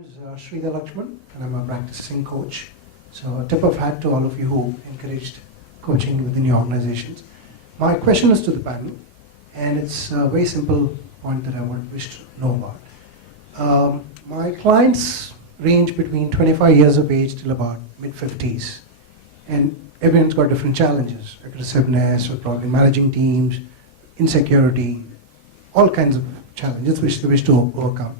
is Sridhar Lakshman, and I'm a practicing coach. So a tip of hat to all of you who encouraged coaching within your organizations. My question is to the panel, and it's a very simple point that I would wish to know about. My clients range between 25 years of age till about mid-50s, and everyone's got different challenges: aggressiveness, or probably managing teams, insecurity, all kinds of challenges which they wish to overcome.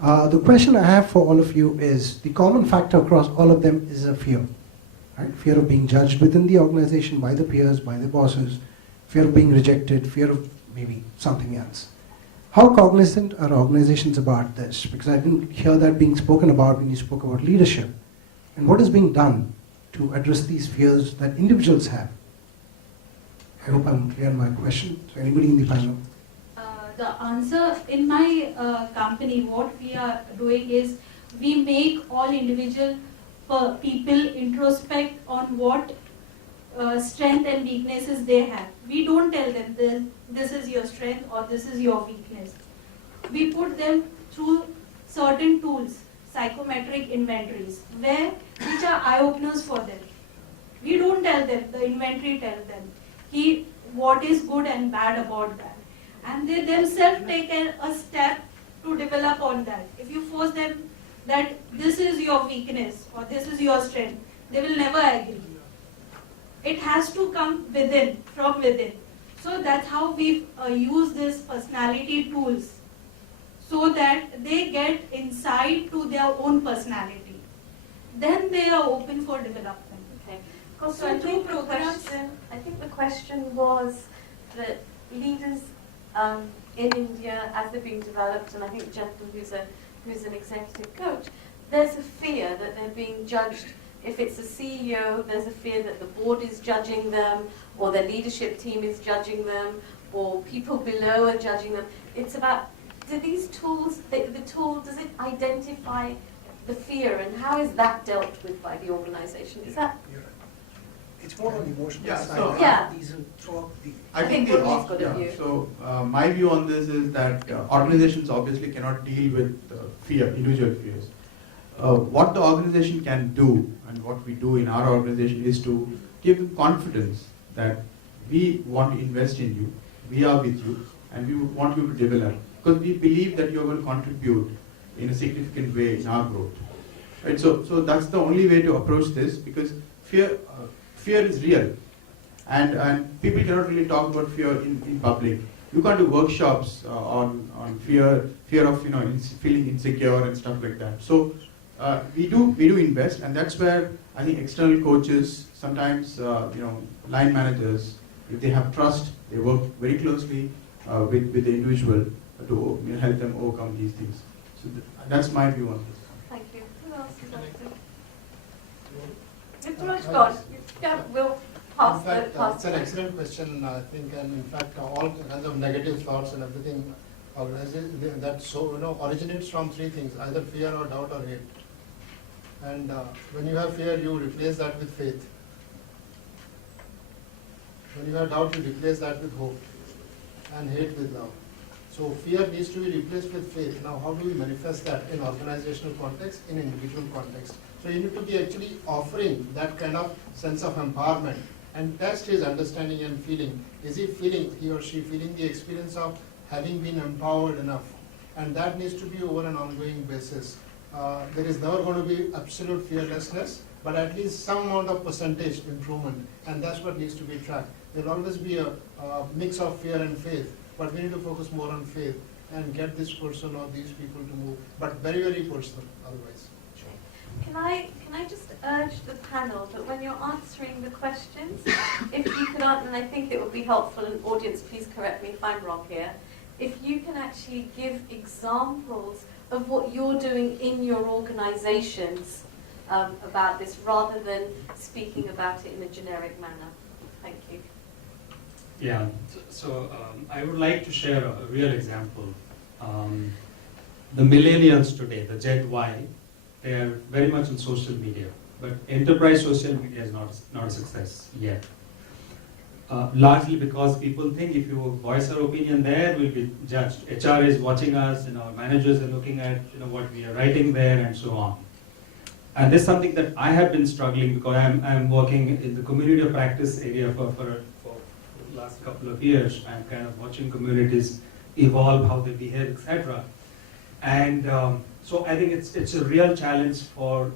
The question I have for all of you is, the common factor across all of them is a fear. Right? Fear of being judged within the organization by the peers, by the bosses, fear of being rejected, fear of maybe something else. How cognizant are organizations about this? Because I didn't hear that being spoken about when you spoke about leadership. And what is being done to address these fears that individuals have? I hope I'm clear on my question. So anybody in the panel? The answer in my company, what we are doing is we make all individual people introspect on what strength and weaknesses they have. We don't tell them this is your strength or this is your weakness. We put them through certain tools, psychometric inventories, which are eye-openers for them. We don't tell them, the inventory tells them what is good and bad about that. And they themselves take a step to develop on that. If you force them that this is your weakness or this is your strength, they will never agree. It has to come within, from within. So that's how we use these personality tools, so that they get insight to their own personality. Then they are open for development. Okay. So I think the question was that leaders in India, as they're being developed, and I think Jekyll, who's an executive coach, there's a fear that they're being judged. If it's a CEO, there's a fear that the board is judging them, or their leadership team is judging them, or people below are judging them. It's about, do these tools, the tool, does it identify the fear, and how is that dealt with by the organization? Is that? It's more on the emotional side. So, I think my view on this is that organizations obviously cannot deal with fear, individual fears. What the organization can do, and what we do in our organization, is to give them confidence that we want to invest in you, we are with you, and we want you to develop, because we believe that you are going to contribute in a significant way in our growth. Right? So that's the only way to approach this, because fear is real, and people cannot really talk about fear in public. You can't do workshops on fear of feeling insecure and stuff like that. So we do invest, and that's where I think external coaches, sometimes line managers, if they have trust, they work very closely with the individual to help them overcome these things. So that's my view on this. Thank you. Who else is like to? Yeah, we'll pass it's an excellent question, I think, and in fact, all kinds of negative thoughts and everything that originates from three things: either fear or doubt or hate. And when you have fear, you replace that with faith. When you have doubt, you replace that with hope, and hate with love. So fear needs to be replaced with faith. Now, how do we manifest that in organizational context, in individual context? So you need to be actually offering that kind of sense of empowerment and test his understanding and feeling. Is he or she feeling the experience of having been empowered enough? And that needs to be over an ongoing basis. There is never going to be absolute fearlessness, but at least some amount of percentage improvement, and that's what needs to be tracked. There will always be a mix of fear and faith, but we need to focus more on faith and get this person or these people to move, but very, very personal otherwise. Can I just urge the panel that when you're answering the questions, if you could, and I think it would be helpful, and audience, please correct me if I'm wrong here, if you can actually give examples of what you're doing in your organizations about this, rather than speaking about it in a generic manner. Thank you. Yeah, so I would like to share a real example. The millennials today, the Gen Y, they are very much on social media, but enterprise social media is not a success yet. largely because people think if you voice our opinion there, we'll be judged. HR is watching us, our managers are looking at what we are writing there, and so on. And this is something that I have been struggling because I'm working in the community of practice area for the last couple of years. I'm kind of watching communities evolve, how they behave, etc. And so I think it's a real challenge for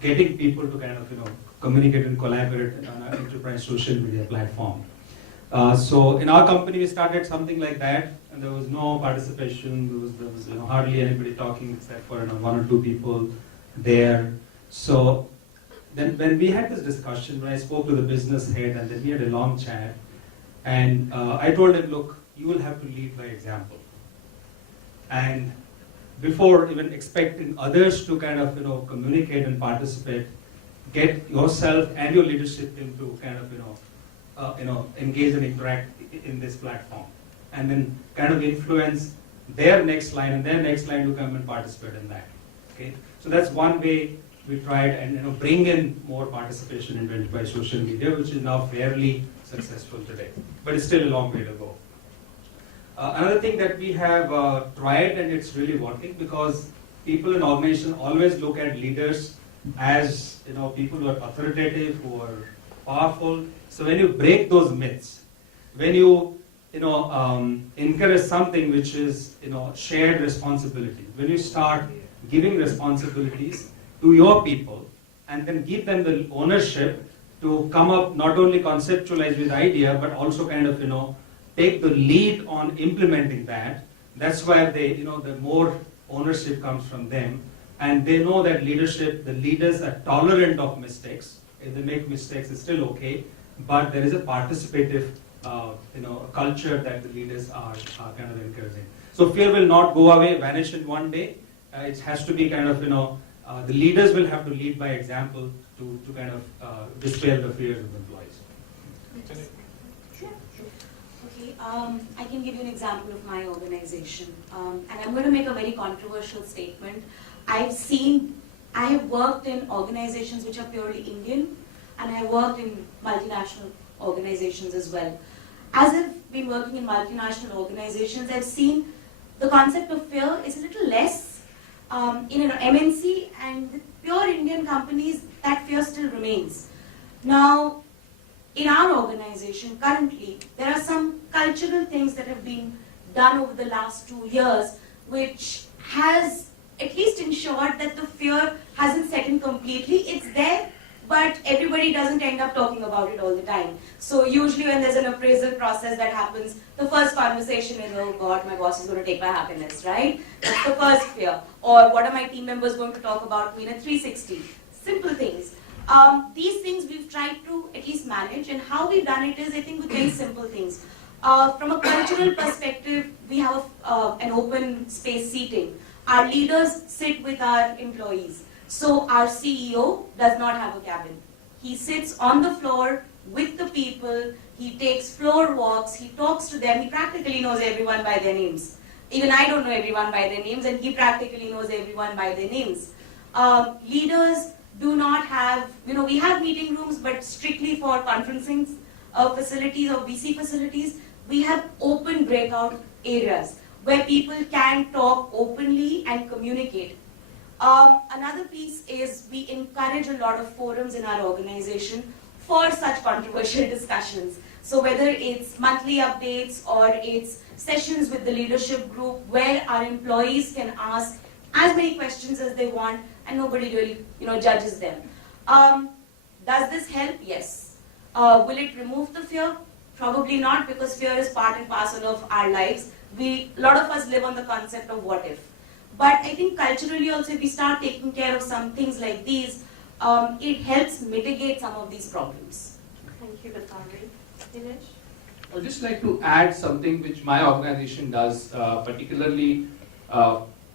getting people to kind of communicate and collaborate on an enterprise social media platform. So in our company we started something like that, and there was no participation. There was hardly anybody talking except for 1 or 2 people there. So then when we had this discussion, when I spoke to the business head, and then we had a long chat, and I told him, look, you will have to lead by example. And before even expecting others to kind of communicate and participate, get yourself and your leadership team to kind of engage and interact in this platform, and then kind of influence their next line and their next line to come and participate in that. Okay, so that's one way we tried and bring in more participation in enterprise social media, which is now fairly successful today, but it's still a long way to go. Another thing that we have tried, and it's really working, because people in organizations always look at leaders as people who are authoritative, who are powerful. So when you break those myths, when you encourage something which is shared responsibility, when you start giving responsibilities to your people and then give them the ownership to come up, not only conceptualize with idea, but also kind of take the lead on implementing that. That's where they the more ownership comes from them, and they know that leadership, the leaders are tolerant of mistakes. If they make mistakes, it's still okay, but there is a participative culture that the leaders are kind of encouraging. So fear will not go away, vanish in one day. It has to be kind of the leaders will have to lead by example to kind of dispel the fears of employees. Okay, I can give you an example of my organization, and I'm going to make a very controversial statement. I have worked in organizations which are purely Indian, and I have worked in multinational organizations as well. As I've been working in multinational organizations, I've seen the concept of fear is a little less. In an MNC and with pure Indian companies, that fear still remains. Now, in our organization currently, there are some cultural things that have been done over the last 2 years, which has at least ensured that the fear hasn't set in completely. It's there, but everybody doesn't end up talking about it all the time. So usually when there's an appraisal process that happens, the first conversation is, oh God, my boss is going to take my happiness, right? That's the first fear. Or what are my team members going to talk about me in a 360? Simple things. These things we've tried to at least manage, and how we've done it is, I think, with very simple things. From a cultural perspective, we have an open space seating. Our leaders sit with our employees. So our CEO does not have a cabin. He sits on the floor with the people, he takes floor walks, he talks to them, he practically knows everyone by their names. Even I don't know everyone by their names, and he practically knows everyone by their names. Leaders do not have, we have meeting rooms, but strictly for conferencing facilities or VC facilities, we have open breakout areas where people can talk openly and communicate. Another piece is we encourage a lot of forums in our organization for such controversial discussions. So whether it's monthly updates or it's sessions with the leadership group where our employees can ask as many questions as they want and nobody really judges them. Does this help? Yes. Will it remove the fear? Probably not, because fear is part and parcel of our lives. A lot of us live on the concept of what if. But I think culturally also, if we start taking care of some things like these, it helps mitigate some of these problems. Thank you, Vatari. Dinesh? I would just like to add something which my organization does, particularly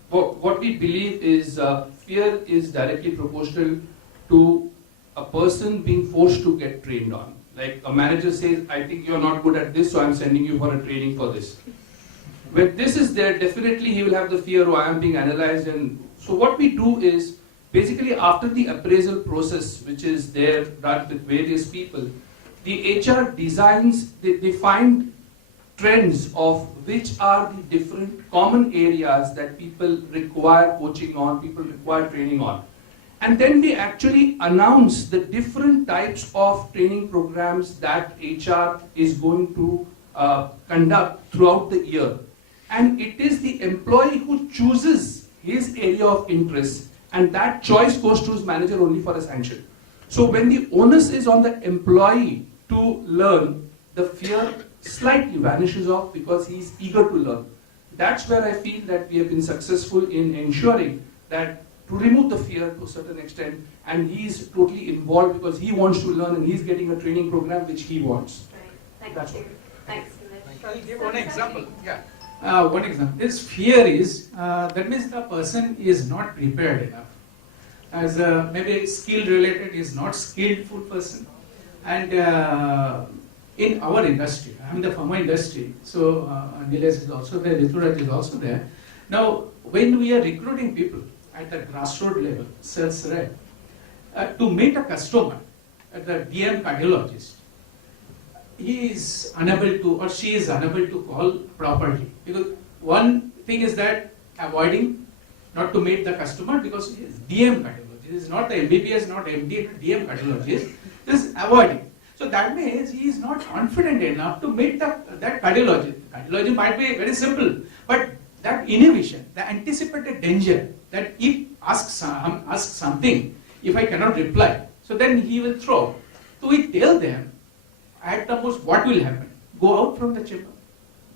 what we believe is fear is directly proportional to a person being forced to get trained on. Like a manager says, I think you're not good at this, so I'm sending you for a training for this. When this is there, definitely he will have the fear, oh, I am being analyzed. And so what we do is, basically after the appraisal process, which is there done with various people, the HR designs, they find trends of which are the different common areas that people require coaching on, people require training on. And then they actually announce the different types of training programs that HR is going to conduct throughout the year. And it is the employee who chooses his area of interest, and that choice goes to his manager only for a sanction. So when the onus is on the employee to learn, the fear slightly vanishes off because he is eager to learn. That's where I feel that we have been successful in ensuring that to remove the fear to a certain extent, and he is totally involved because he wants to learn and he's getting a training program which he wants. Thank That's you. all. Thanks, Nilesh. I'll give one example. Yeah. One example. This fear is, that means the person is not prepared enough. As maybe skill related, is not skillful person. And in our industry, I'm in the pharma industry, so Nilesh is also there, Rituraj is also there. Now, when we are recruiting people at the grassroots level, sales rep, to meet a customer at the DM cardiologist, he is unable to, or she is unable to call properly. Because one thing is that avoiding not to meet the customer because he is DM cardiologist. He is not the MBBS, not MD, DM cardiologist. He is avoiding. So that means he is not confident enough to meet that cardiologist. Cardiology might be very simple, but that inhibition, the anticipated danger, that if asks something, if I cannot reply, so then he will throw. So we tell them, at the most, what will happen? Go out from the chamber.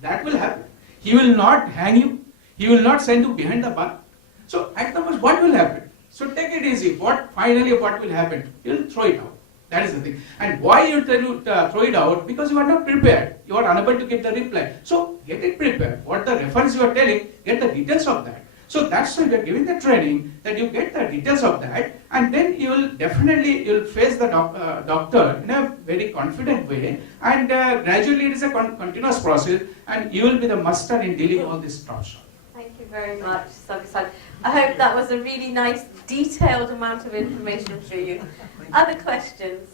That will happen. He will not hang you. He will not send you behind the bar. So at the most, what will happen? So take it easy. Finally, what will happen? He will throw it out. That is the thing. And why you tell you throw it out? Because you are not prepared. You are unable to get the reply. So get it prepared. What the reference you are telling, get the details of that. So that's why we are giving the training that you get the details of that, and then you will definitely face the doctor in a very confident way, and gradually it is a continuous process, and you will be the master in dealing all this stuff. Thank you very much, Sabi-san. I hope that was a really nice, detailed amount of information for you. Other questions?